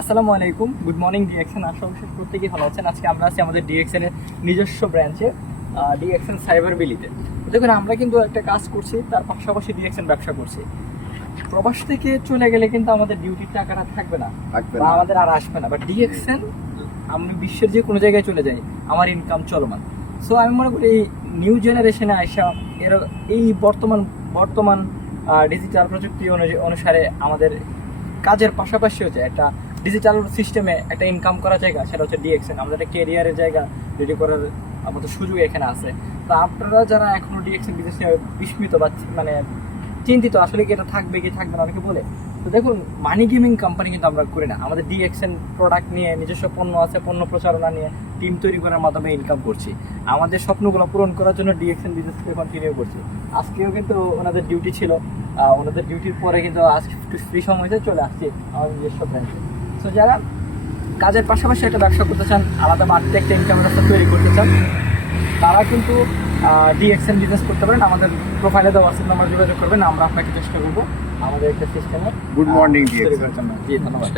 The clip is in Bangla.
আসসালামু আলাইকুম, গুড মর্নিং ডিএক্সএন। আশা করি প্রত্যেকেই ভালো আছেন। আজকে আমরা আছি আমাদের ডিএক্সএন এর নিজস্ব ব্রাঞ্চে, ডিএক্সএন সাইবার বিলিতে। দেখুন, আমরা কিন্তু একটা কাজ করছি, তার পাশাপাশি ডিএক্সএন ব্যবসা করছি। প্রবাস থেকে চলে গেলে কিন্তু আমাদের ডিউটির টাকাটা থাকবে না বা আমাদের আর আসবে না, বা ডিএক্সএন আমি বিশ্বের যে কোনো জায়গায় চলে যাই, আমার ইনকাম চলমান। সো আমি মনে করি এই নিউ জেনারেশনে আইসা এই বর্তমান ডিজিটাল প্রযুক্তি অনুসারে আমাদের কাজের পাশাপাশি হচ্ছে একটা ডিজিটাল সিস্টেমে একটা ইনকাম করা জায়গা, সেটা হচ্ছে ডিএক্সএন। আমাদের একটা কেরিয়ারের জায়গা রেডি করার আমাদের সুযোগ এখানে আছে। তো আপনারা যারা এখনো ডিএক্সএন বিজনেস নিয়ে বিস্মিত বা মানে চিন্তিত, আসলে কি এটা থাকবে কি থাকবে না অনেকে বলে, তো দেখুন, মানি গেমিং কোম্পানি কিন্তু আমরা করি না। আমাদের ডিএক্সএন প্রোডাক্ট নিয়ে, নিজস্ব পণ্য আছে, পণ্য প্রচারণা নিয়ে টিম তৈরি করার মাধ্যমে ইনকাম করছি। আমাদের স্বপ্নগুলো পূরণ করার জন্য ডিএক্সএন বিজনেসকে কন্টিনিউ করছি। আজকেও কিন্তু ওনাদের ডিউটি ছিল, ওনাদের ডিউটির পরে কিন্তু আজকে একটু ফ্রি সময়তে চলে আসছি আমাদের নিজস্ব ব্রাঞ্চে। সো যারা কাজের পাশাপাশি একটা ব্যবসা করতে চান, আলাদা বাড়তি একটা ইনকাম রাস্তা তৈরি করতে চান, তারা কিন্তু ডিএক্সএন বিজনেস করতে পারেন। আমাদের প্রোফাইলে দেওয়া হোয়াটসঅ্যাপ নাম্বার যোগাযোগ করবেন, আমরা আপনাকে চেষ্টা করবো আমাদের একটা সিস্টেমে গুড মর্নিং তৈরি করার জন্য। জি, ধন্যবাদ।